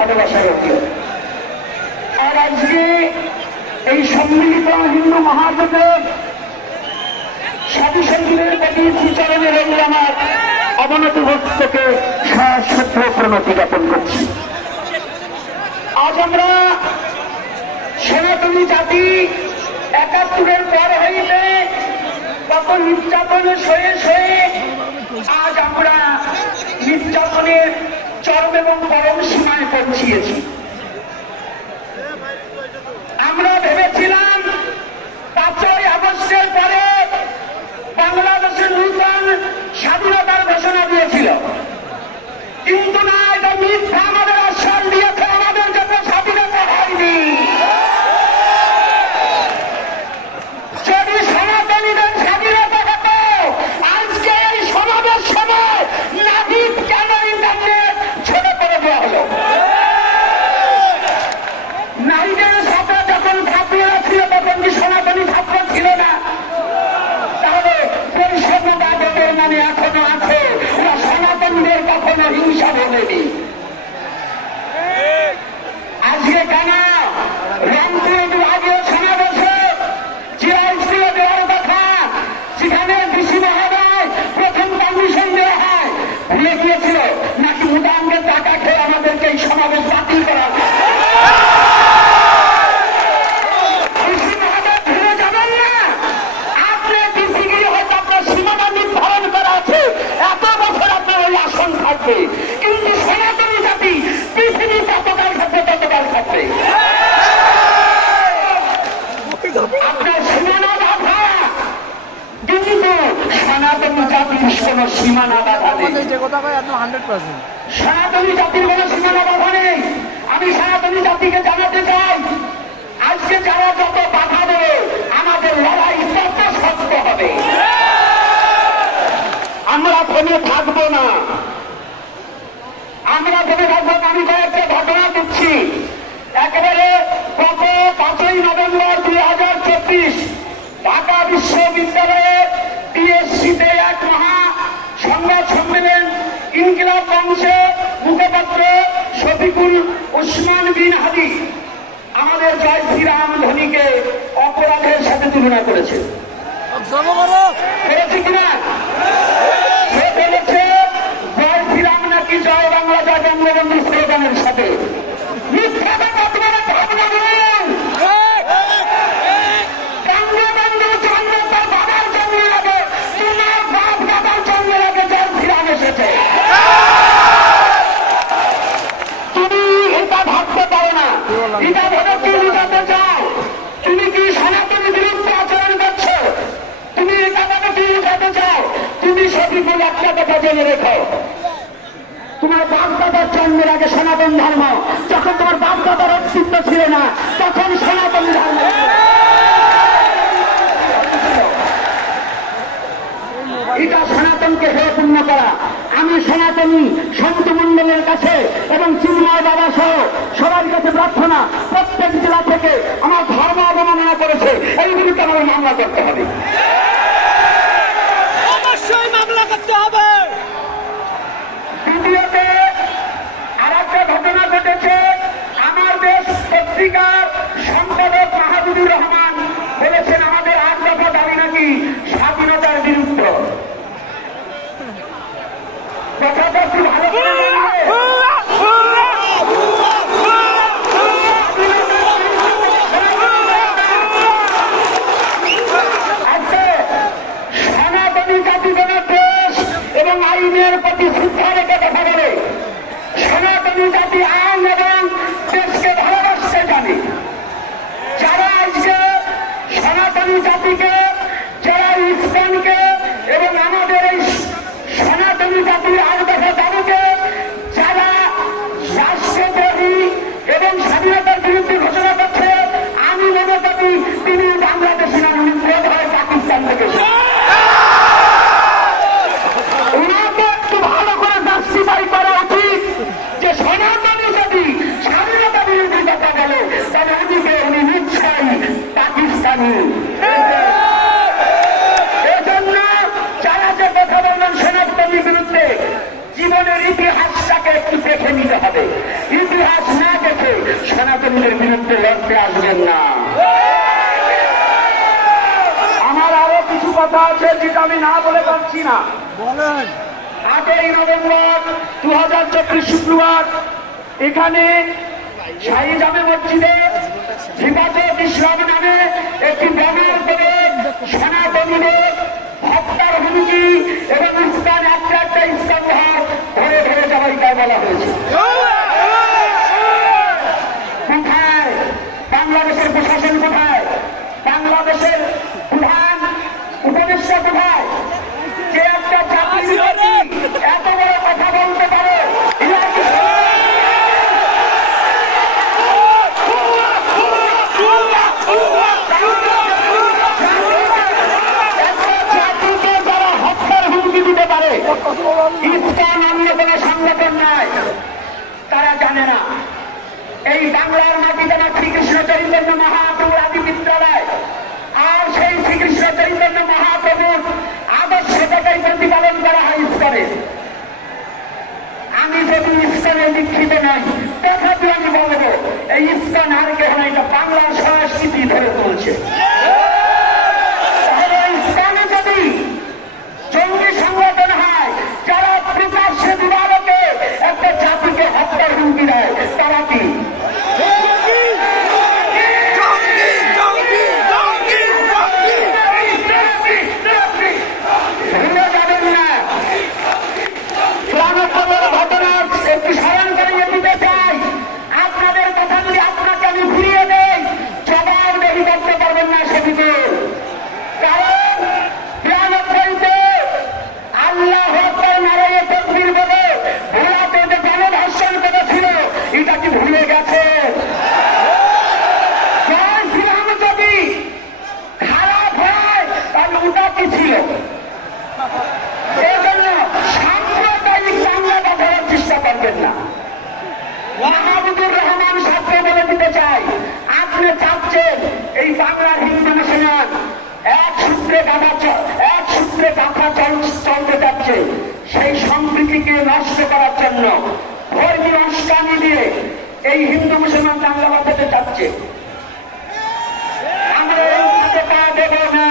ভালোবাসার অতীত। আর আজকে এই সম্মিলিত হিন্দু মহাজোটের সাধু সঙ্গীদের প্রতি শ্রীচরণে রইল আমার অবনতি ভক্তকে সশ্রদ্ধ প্রণতি জ্ঞাপন করছি। আজ আমরা সনাতনী জাতি ৭১-এর পর হইতে কত নির্যাতনে সয়ে সয়ে আজ আমরা নির্যাতনের চরম এবং পরম সীমায় পৌঁছিয়েছি। আমরা ভেবেছিলাম ৫ই আগস্টের পরে বাংলাদেশের নূতন স্বাধীনতার ঘোষণা দিয়েছিল, কিন্তু না, এটা মিথ্যা আমাদের আশ্বাস দিয়েছে, আমাদের জন্য স্বাধীনতা হয়নি। যদি সনাতনীদের স্বাধীনতা হতো আজকে এই সমাবেশ সময় নাহিদ কেন ইন্টারনেট ছেড়ে করে দেওয়া হলো? নাহিদের সাথে যখন ছাত্ররা ছিল তখন কি সনাতনী ছাত্র ছিল না? তাহলে পরিষদবাদের মানে এখনো আছে, ওরা সনাতনীদের কখনো হিংসা বলেনি। আজকে কেন রংপুর বিভাগীয় সমাবেশে জিআইসি দেওয়ার কথা, সেখানে ডিসি মহোদয় প্রথম পারমিশন দেওয়া হয়, ভুলে গিয়েছিল নাকি মুদাঙ্গের টাকা খেয়ে আমাদেরকে এই সমাবেশ বাতিল করা? ডিসি মহোদয় ভুলে যাবেন না, আপনি ডিসিগিরি হয়তো আপনার সীমানা নির্ধারণ করা আছে, এত বছর আপনার ওই আসন থাকবে, কিন্তু সনাতনী জাতি পৃথিবী যতকাল থাকবে ততকাল থাকবে। আপনার সীমানা বাধা, কিন্তু সনাতনী জাতির কোন সীমানা বাধা নেই। সনাতনী জাতির কোন সীমানা বাধা নেই। আমি সনাতনী জাতিকে জানাতে চাই, আজকে যারা যত বাধা দেবে আমাদের লড়াই তত শক্ত হবে। আমরা থেমে থাকবো না, আমরা থেমে থাকবো না। আমি কয়েকটা ঘটনা দিচ্ছি। একেবারে গত ৫ই নভেম্বর ২০২৪ ঢাকা বিশ্ববিদ্যালয়ে টিএসসিতে এক মহা সংবাদ সম্মেলন ইনকিলাব মঞ্চের মুখপাত্র শফিকুল উসমান বিন হাদি আমাদের জয় শ্রীরাম ধ্বনিকে অপরাধের সাথে তুলনা করেছে। করেছে কিনা? সে বলেছে জয় শ্রীরাম নাকি জয় বাংলা জয় বঙ্গবন্ধু স্লোগানের সাথে। মিথ্যা কথা আপনারা ভাবনা দেবেন। বঙ্গবন্ধু জন্ম তার বাবার জন্মে লাগে, তোমার বাপ দাদার জন্মে লাগে জয় শ্রীরাম এসেছে। তুমি এটা ভাবতে পারো না, এটা ভেবে কি বুঝাতে চাও? তুমি কি সনাতনী বিরুদ্ধে আচরণ করছো? তুমি এটা ভেবে কি বুঝাতে চাও? তুমি শফিকুল একটা কথা জেনে রেখো, তোমার বাপ দাদার জন্মের আগে সনাতন ধর্ম, যখন তোমার বাপ দাদার অস্তিত্ব ছিল না তখন সনাতন ধর্ম। এটা সনাতনকে হেয়পূর্ণ করা। আমি সনাতনী সন্তু মন্ডলের কাছে এবং চিন্ময় বাবা সহ সবার কাছে প্রার্থনা, প্রত্যেক জেলা থেকে আমার ধর্ম অবমাননা করেছে এই বিরুদ্ধে আমাদের মামলা করতে হবে, অবশ্যই মামলা করতে হবে। দ্বিতীয়তে আর একটা ঘটনা ঘটেছে। আমার দেশ পত্রিকার সম্পাদক মাহমুদুর রহমান বলেছেন আমাদের ৮ দফা দাবি নাকি স্বাধীনতার বিরুদ্ধে। কথাটা কি ভালো করে সনাতনী জাতি যেন দেশ এবং আইনের প্রতি শ্রদ্ধা রেখে কথা বলে। সনাতনী জাতি আইন এবং দেশকে ভালোবাসতে জানে। যারা আজকে সনাতনী জাতিকে, যারা ইসলামকে এবং আমাদের এই সনাতনী জাতির ৮ দফা দাবিকে যারা রাষ্ট্রদ্রোহী এবং স্বাধীনতার বিরুদ্ধে ঘোষণা করছে, আমি মনে করি তিনি বাংলাদেশি না, বোধ হয় পাকিস্তান থেকে। ওনাকে একটু ভালো করে জাস্টিফাই করা উচিত যে সনাতনী যদি স্বাধীনতা বিরোধী কথা বলে তাহলে ওদিকে উনি নিশ্চয়ই পাকিস্তানি। এজন্য যারা যে কথা বললেন সনাতনীর বিরুদ্ধে, জীবনের ইতিহাসটাকে একটু দেখে নিতে হবে। ইতিহাস না দেখে সনাতনীদের বিরুদ্ধে লড়তে আসবেন না। আমার আরো কিছু কথা আছে যেটা আমি না বলে পারছি না। বলেন। 8ই নভেম্বর 2024 শুক্রবার এখানে শাহী জামে মসজিদে হিফাজত ইসলাম নামে একটি ব্যানার করে সনাতনীদের হত্যার হুমকি এবং ইসলাম একটা ইসলাম ঘরে ঘরে জবাই বলা হয়েছে। কোথায় বাংলাদেশের প্রশাসন, কোথায় বাংলাদেশের প্রধান উপদেষ্টা, কোথায় যে একটা জাতির বিরোধী এত বড় কথা বলতে পারে? জাতিকে যারা হত্যার হুমকি দিতে পারে, ইসলাম অন্য কোনো সংগঠন নয়, তারা জানে না। এই বাংলার মাটিতে না শ্রীকৃষ্ণ চৈতন্য মহাপ্রভুর আদি বিদ্যালয়, আর সেই শ্রীকৃষ্ণ চৈতন্য মহাপ্রভুর আদর্শটাকেই প্রতিপালন করা হয় ইস্কনে। আমি যদি ইস্কনে দীক্ষিত নই, তথাপি আমি বলবো এই ইস্কন আর কেউ না, এটা বাংলার সংস্কৃতি ধরে তুলছে। তাহলে ইস্কনে যদি জঙ্গি সংগঠন হয়, যারা প্রকাশ্যে দিবালোকে একটা জাতিকে হত্যার হুমকি দেয়, তারা কি ভুলে যাবেন না? গ্রামোফোনের ঘটনা একটু স্মরণ করিয়ে দিতে চাই। আপনাদের কথা যদি আপনাকে আমি ফিরিয়ে দেই, জবাবদেহি করতে পারবেন না সেদিকে। কারণ 92-তে আল্লাহ আকবার নারায়ে তাকবীর বলে ভোলাতে যে গণধর্ষণ করেছিল, এটা কি ভুলে গেছে? জয় শ্রীরাম যদি খারাপ হয় তাহলে ওটা কি ছিল? এই জন্য সাম্প্রদায়িক বাংলা দেখার চেষ্টা করবেন না। মাহমুদুর রহমান সাথে বলে দিতে চাই, আপনি চাচ্ছেন এই বাংলার হিন্দু মুসলমান এক সূত্রে গাথা চলতে যাচ্ছে, সেই সম্প্রীতিকে নষ্ট করার জন্য ধর্মীয় উস্কানি দিয়ে এই হিন্দু মুসলমান বাংলা বাঁচাতে চাচ্ছে। আমরা এই দেব না।